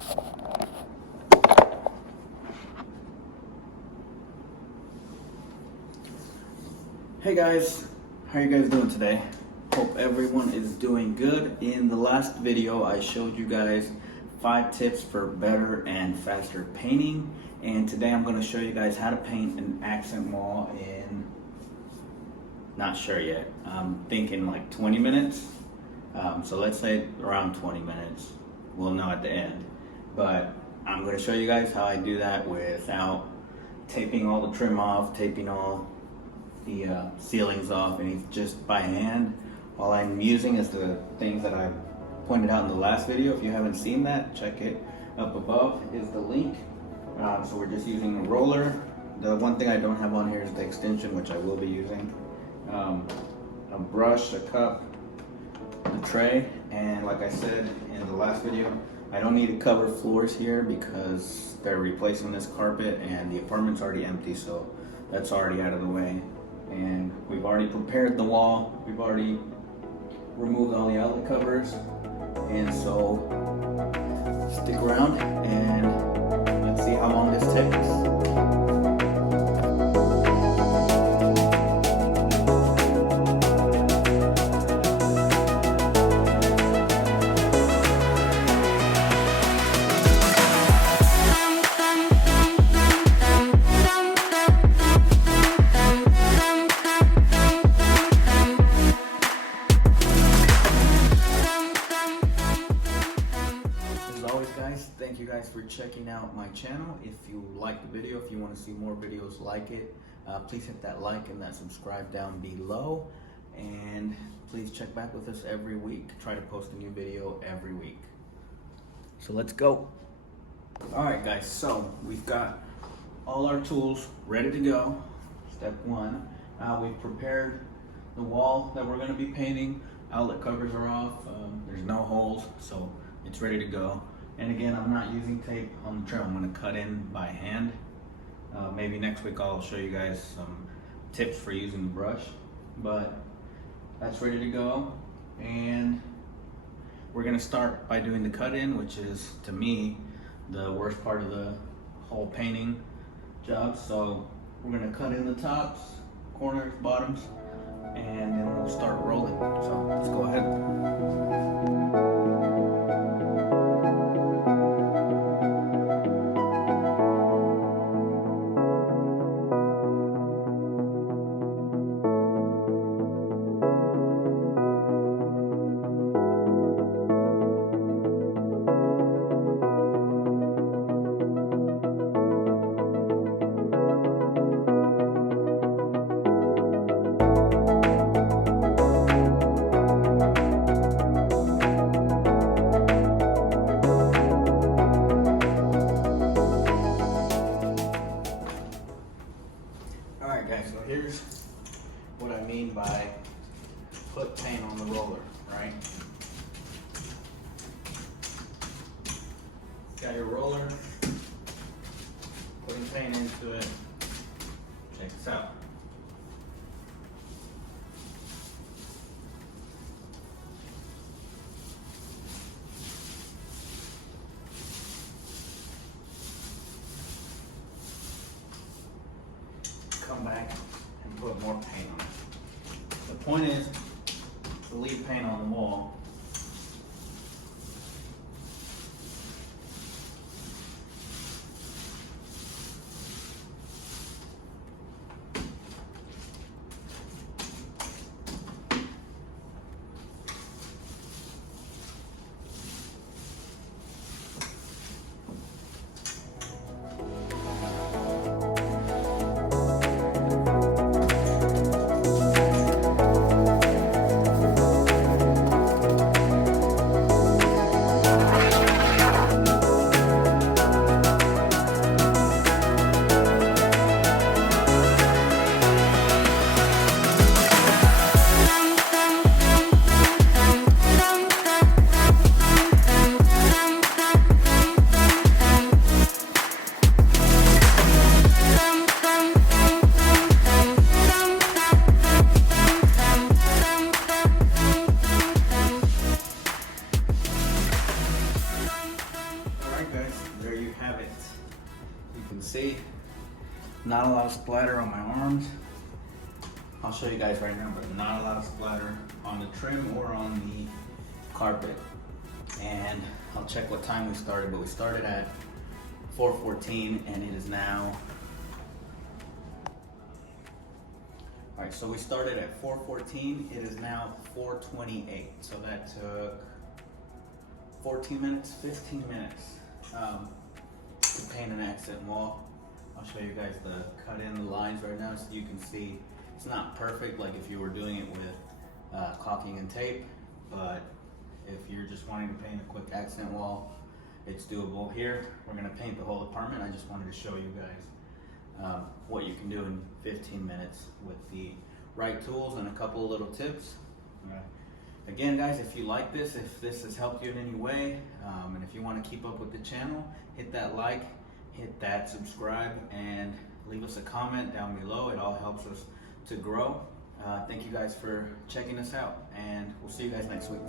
Hey guys, how are you guys doing today? Hope everyone is doing good. In the last video I showed you guys 5 tips for better and faster painting, and today I'm going to show you guys how to paint an accent wall in, not sure yet, I'm thinking like 20 minutes. So let's say around 20 minutes, we'll know at the end. But I'm going to show you guys how I do that without taping all the trim off, taping all the ceilings off, and it's just by hand. All I'm using is the things that I pointed out in the last video. If you haven't seen that, check it. Up above is the link. So we're just using a roller. The one thing I don't have on here is the extension, which I will be using. A brush, a cup, a tray, and like I said in the last video, I don't need to cover floors here because they're replacing this carpet and the apartment's already empty, so that's already out of the way. And we've already prepared the wall, we've already removed all the outlet covers, and so stick around and let's see how long this takes. Thank you guys for checking out my channel. If you like the video, if you want to see more videos like it, please hit that like and that subscribe down below, and please check back with us every week. Try to post a new video every week. So let's go. Alright guys, so we've got all our tools ready to go. Step 1, we've prepared the wall that we're going to be painting. Outlet covers are off, there's no holes, so it's ready to go. And again, I'm not using tape on the trim. I'm going to cut in by hand. Maybe next week I'll show you guys some tips for using the brush. But that's ready to go. And we're going to start by doing the cut in, which is, to me, the worst part of the whole painting job. So we're going to cut in the tops, corners, bottoms, and then we'll start rolling. So let's go ahead. Alright guys, so here's what I mean by put paint on the roller, right? Got your roller, putting paint into it. Check this out. Come back and put more paint on it. The point is to leave paint on the wall. have it. You can see not a lot of splatter on my arms. I'll show you guys right now, but not a lot of splatter on the trim or on the carpet. And I'll check what time we started, but we started at 4:14 and it is now, all right, so we started at 4:14, it is now 4:28. So that took 14 minutes, 15 minutes to paint an accent wall. I'll show you guys the cut in the lines right now so you can see it's not perfect like if you were doing it with caulking and tape, but if you're just wanting to paint a quick accent wall, it's doable. Here we're going to paint the whole apartment. I just wanted to show you guys what you can do in 15 minutes with the right tools and a couple of little tips. Again guys, if you like this, if this has helped you in any way, and if you want to keep up with the channel, hit that like, hit that subscribe, and leave us a comment down below. It all helps us to grow. Thank you guys for checking us out, and we'll see you guys next week.